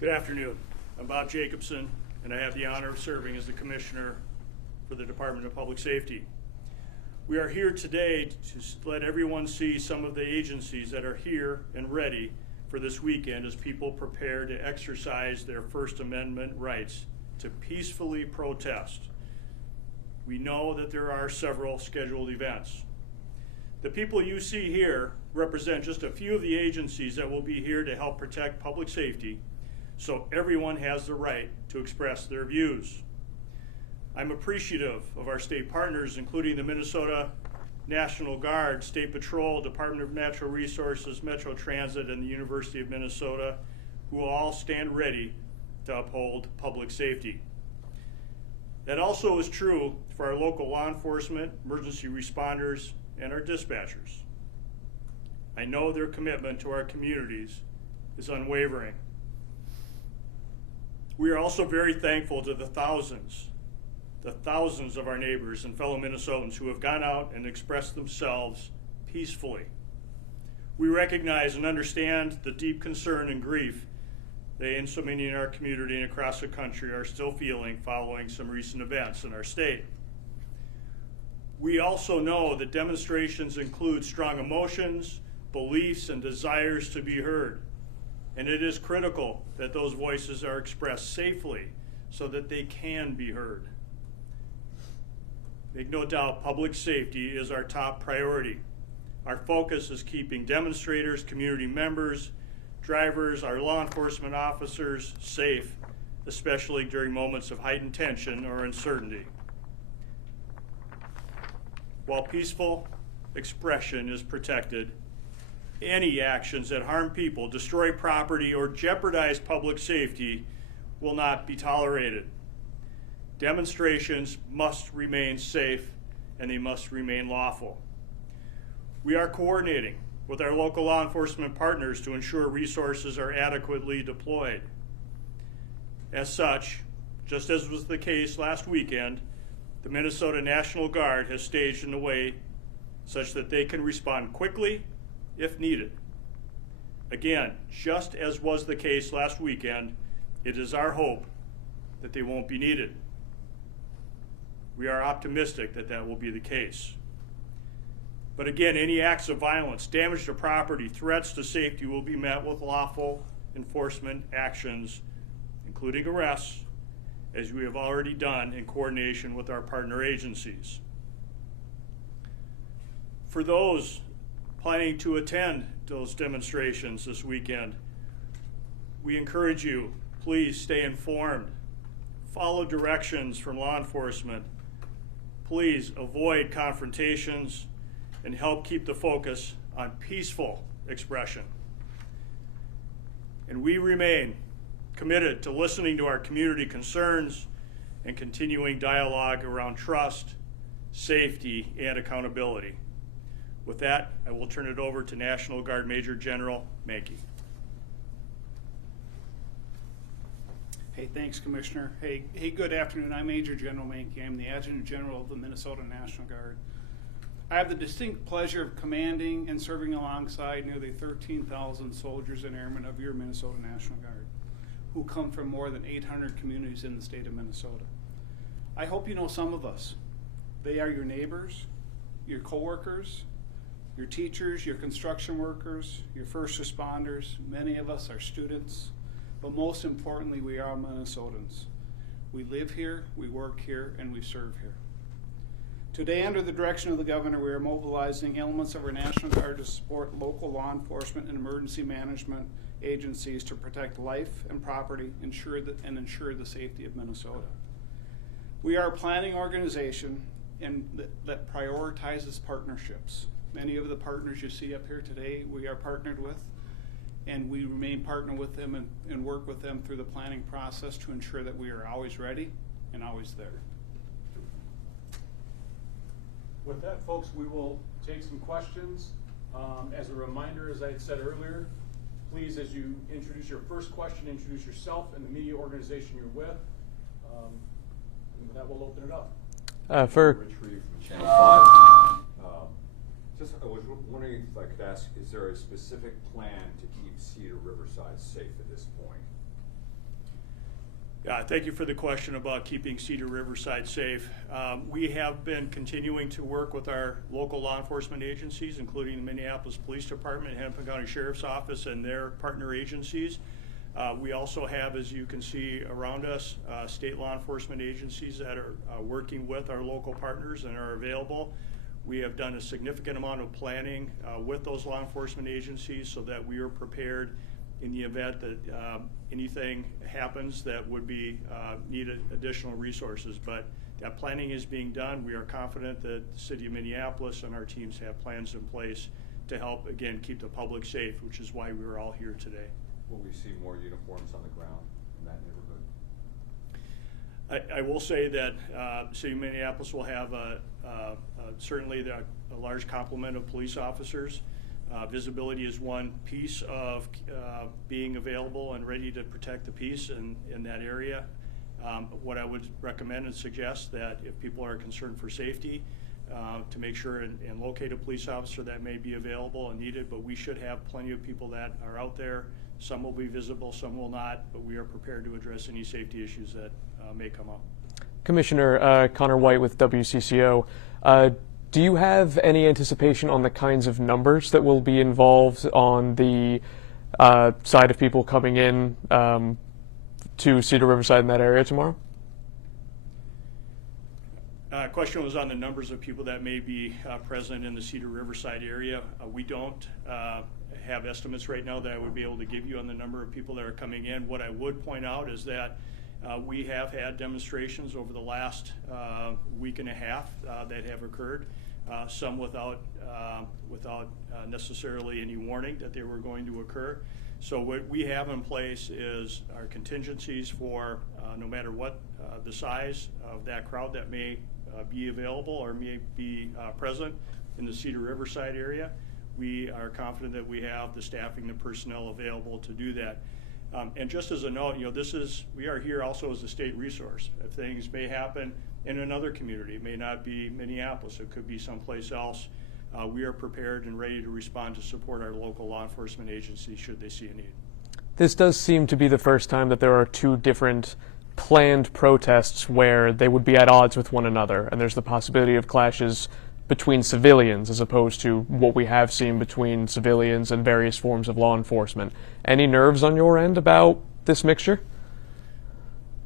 Good afternoon. I'm Bob Jacobson, and I have the honor of serving as the Commissioner for the Department of Public Safety. We are here today to let everyone see some of the agencies that are here and ready for this weekend as people prepare to exercise their First Amendment rights to peacefully protest. We know that there are several scheduled events. The people you see here represent just a few of the agencies that will be here to help protect public safety, so everyone has the right to express their views. I'm appreciative of our state partners, including the Minnesota National Guard, State Patrol, Department of Natural Resources, Metro Transit, and the University of Minnesota, who all stand ready to uphold public safety. That also is true for our local law enforcement, emergency responders, and our dispatchers. I know their commitment to our communities is unwavering. We are also very thankful to the thousands of our neighbors and fellow Minnesotans who have gone out and expressed themselves peacefully. We recognize and understand the deep concern and grief they and so many in our community and across the country are still feeling following some recent events in our state. We also know that demonstrations include strong emotions, beliefs, and desires to be heard. And it is critical that those voices are expressed safely so that they can be heard. Make no doubt, public safety is our top priority. Our focus is keeping demonstrators, community members, drivers, our law enforcement officers safe, especially during moments of heightened tension or uncertainty. While peaceful expression is protected, any actions that harm people, destroy property, or jeopardize public safety will not be tolerated. Demonstrations must remain safe and they must remain lawful. We are coordinating with our local law enforcement partners to ensure resources are adequately deployed. As such, just as was the case last weekend, the Minnesota National Guard has staged in a way such that they can respond quickly if needed. Again, just as was the case last weekend, it is our hope that they won't be needed. We are optimistic that that will be the case. But again, any acts of violence, damage to property, threats to safety will be met with lawful enforcement actions, including arrests, as we have already done in coordination with our partner agencies. For those planning to attend those demonstrations this weekend, we encourage you, please stay informed, follow directions from law enforcement, please avoid confrontations, and help keep the focus on peaceful expression. And we remain committed to listening to our community concerns and continuing dialogue around trust, safety, and accountability. With that, I will turn it over to National Guard Major General Mankey. Hey, thanks, Commissioner. Hey, good afternoon. I'm Major General Mankey. I'm the Adjutant General of the Minnesota National Guard. I have the distinct pleasure of commanding and serving alongside nearly 13,000 soldiers and airmen of your Minnesota National Guard, who come from more than 800 communities in the state of Minnesota. I hope you know some of us. They are your neighbors, your coworkers, your teachers, your construction workers, your first responders. Many of us are students, but most importantly, we are Minnesotans. We live here, we work here, and we serve here. Today, under the direction of the Governor, we are mobilizing elements of our National Guard to support local law enforcement and emergency management agencies to protect life and property, ensure the safety of Minnesota. We are a planning organization that prioritizes partnerships. Many of the partners you see up here today, we are partnered with, and we remain partnered with them and work with them through the planning process to ensure that we are always ready and always there. With that, folks, we will take some questions. As a reminder, as I had said earlier, please, as you introduce your first question, introduce yourself and the media organization you're with. And with that, we'll open it up. Rich Reed from Channel 5. I was wondering if I could ask, is there a specific plan to keep Cedar Riverside safe at this point? Thank you for the question about keeping Cedar Riverside safe. We have been continuing to work with our local law enforcement agencies, including the Minneapolis Police Department, Hennepin County Sheriff's Office, and their partner agencies. We also have, as you can see around us, state law enforcement agencies that are working with our local partners and are available. We have done a significant amount of planning with those law enforcement agencies so that we are prepared in the event that anything happens that would be needed additional resources. But that planning is being done. We are confident that the city of Minneapolis and our teams have plans in place to help, again, keep the public safe, which is why we are all here today. Will we see more uniforms on the ground in that neighborhood? I will say that the city of Minneapolis will have certainly a large complement of police officers. Visibility is one piece of being available and ready to protect the peace in that area. What I would recommend and suggest that if people are concerned for safety, to make sure and locate a police officer that may be available and needed, but we should have plenty of people that are out there. Some will be visible, some will not, but we are prepared to address any safety issues that may come up. Commissioner Connor White with WCCO. Do you have any anticipation on the kinds of numbers that will be involved on the side of people coming in to Cedar Riverside in that area tomorrow? Question was on the numbers of people that may be present in the Cedar Riverside area. We don't have estimates right now that I would be able to give you on the number of people that are coming in. What I would point out is that we have had demonstrations over the last week and a half that have occurred, some without necessarily any warning that they were going to occur. So what we have in place is our contingencies for no matter what the size of that crowd that may be available or may be present in the Cedar Riverside area. We are confident that we have the staffing, the personnel available to do that. And just as a note, we are here also as a state resource. If things may happen in another community, it may not be Minneapolis, it could be someplace else. We are prepared and ready to respond to support our local law enforcement agencies should they see a need. This does seem to be the first time that there are two different planned protests where they would be at odds with one another, and there's the possibility of clashes between civilians as opposed to what we have seen between civilians and various forms of law enforcement. Any nerves on your end about this mixture?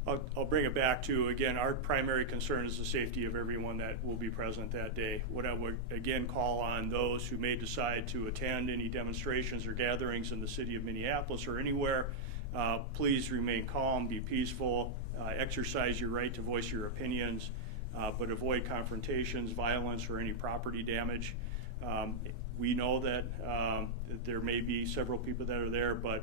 I'll bring it back to, again, our primary concern is the safety of everyone that will be present that day. What I would, again, call on those who may decide to attend any demonstrations or gatherings in the city of Minneapolis or anywhere, please remain calm, be peaceful, exercise your right to voice your opinions, but avoid confrontations, violence, or any property damage. We know that there may be several people that are there, but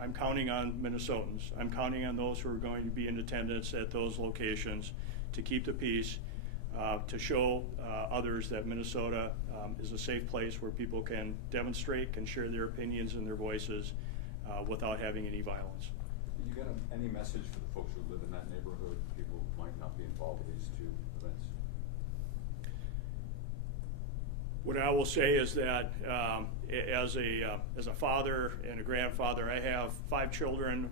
I'm counting on Minnesotans. I'm counting on those who are going to be in attendance at those locations to keep the peace, to show others that Minnesota is a safe place where people can demonstrate, can share their opinions and their voices without having any violence. You got any message for the folks who live in that neighborhood, people who might not be involved with these two events? What I will say is that as a father and a grandfather, I have 5 children,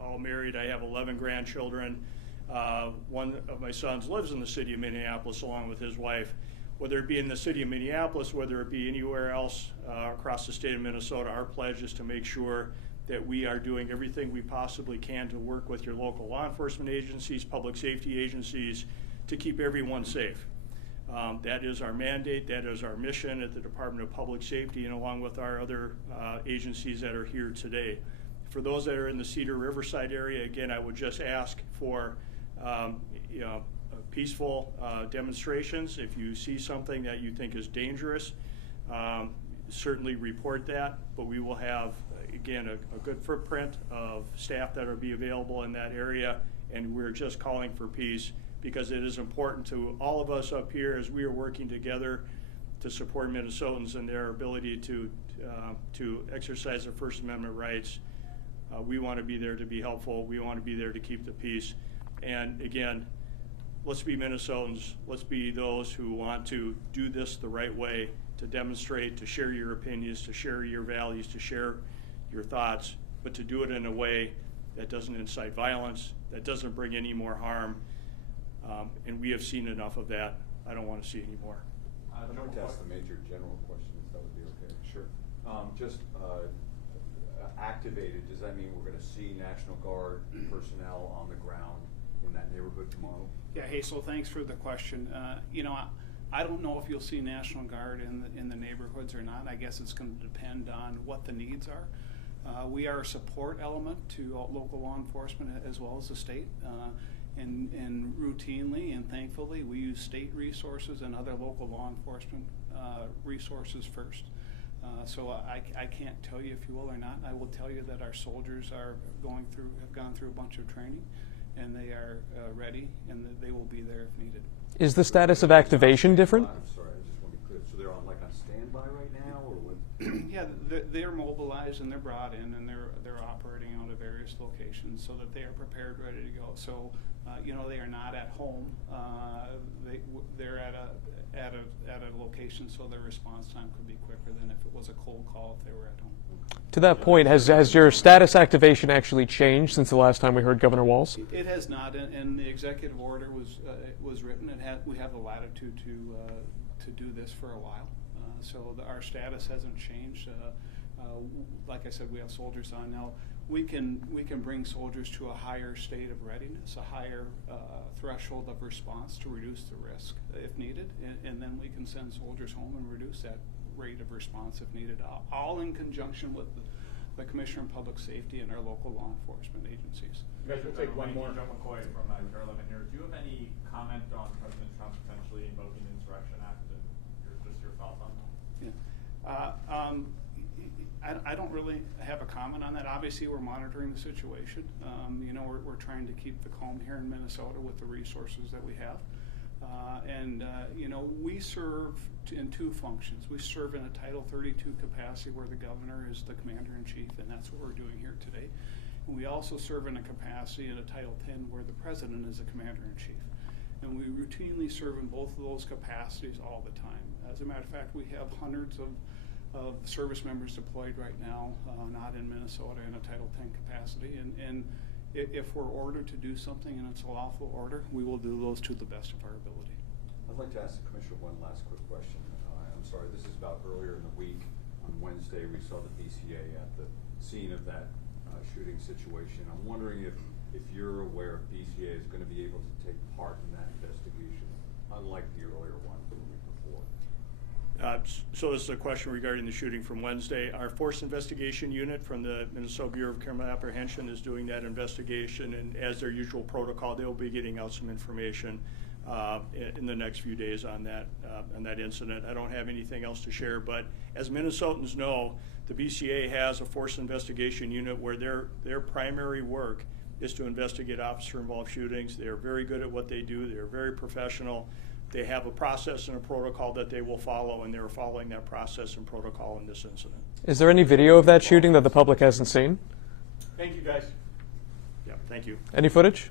all married. I have 11 grandchildren. One of my sons lives in the city of Minneapolis along with his wife. Whether it be in the city of Minneapolis, whether it be anywhere else across the state of Minnesota, our pledge is to make sure that we are doing everything we possibly can to work with your local law enforcement agencies, public safety agencies, to keep everyone safe. That is our mandate, that is our mission at the Department of Public Safety and along with our other agencies that are here today. For those that are in the Cedar Riverside area, again, I would just ask for peaceful demonstrations. If you see something that you think is dangerous, certainly report that, but we will have, again, a good footprint of staff that will be available in that area, and we're just calling for peace because it is important to all of us up here as we are working together to support Minnesotans and their ability to exercise their First Amendment rights. We want to be there to be helpful. We want to be there to keep the peace. And again, let's be Minnesotans. Let's be those who want to do this the right way, to demonstrate, to share your opinions, to share your values, to share your thoughts, but to do it in a way that doesn't incite violence, that doesn't bring any more harm. And we have seen enough of that. I don't want to see any more. I'd like to ask the Major General question, if that would be okay. Sure. Just activated, does that mean we're going to see National Guard personnel on the ground in that neighborhood tomorrow? Yeah, Hazel, thanks for the question. You know, I don't know if you'll see National Guard in the neighborhoods or not. I guess it's going to depend on what the needs are. We are a support element to local law enforcement as well as the state. And routinely and thankfully, we use state resources and other local law enforcement resources first. So I can't tell you if you will or not. I will tell you that our soldiers have gone through a bunch of training, and they are ready, and that they will be there if needed. Is the status of activation different? I'm sorry, I just want to be clear. So they're on standby right now, or what? Yeah, they're mobilized and they're brought in, and they're operating out of various locations so that they are prepared, ready to go. So you know, they are not at home. They're at a location, so their response time could be quicker than if it was a cold call if they were at home. To that point, has your status activation actually changed since the last time we heard Governor Walz? It has not, and the executive order was written. We have the latitude to do this for a while. So our status hasn't changed. Like I said, we have soldiers on now. We can bring soldiers to a higher state of readiness, a higher threshold of response to reduce the risk if needed, and then we can send soldiers home and reduce that rate of response if needed, all in conjunction with the Commissioner of Public Safety and our local law enforcement agencies. You guys will take one more. Joe McCoy from Carolina here. Do you have any comment on President Trump potentially invoking the Insurrection Act, and just your thoughts on that? Yeah. I don't really have a comment on that. Obviously, we're monitoring the situation. You know, we're trying to keep the calm here in Minnesota with the resources that we have. You know, we serve in two functions. We serve in a Title 32 capacity where the governor is the commander-in-chief, and that's what we're doing here today. And we also serve in a capacity in a Title 10 where the president is the commander-in-chief. And we routinely serve in both of those capacities all the time. As a matter of fact, we have hundreds of service members deployed right now, not in Minnesota in a Title 10 capacity. And if we're ordered to do something and it's a lawful order, we will do those to the best of our ability. I'd like to ask the Commissioner one last quick question. I'm sorry, this is about earlier in the week. On Wednesday, we saw the BCA at the scene of that shooting situation. I'm wondering if you're aware if BCA is going to be able to take part in that investigation, unlike the earlier one from the week before. So this is a question regarding the shooting from Wednesday. Our Force Investigation Unit from the Minnesota Bureau of Criminal Apprehension is doing that investigation, and as their usual protocol, they'll be getting out some information in the next few days on that incident. I don't have anything else to share, but as Minnesotans know, the BCA has a Force Investigation Unit where their primary work is to investigate officer-involved shootings. They're very good at what they do. They're very professional. They have a process and a protocol that they will follow, and they're following that process and protocol in this incident. Is there any video of that shooting that the public hasn't seen? Thank you, guys. Yeah, thank you. Any footage?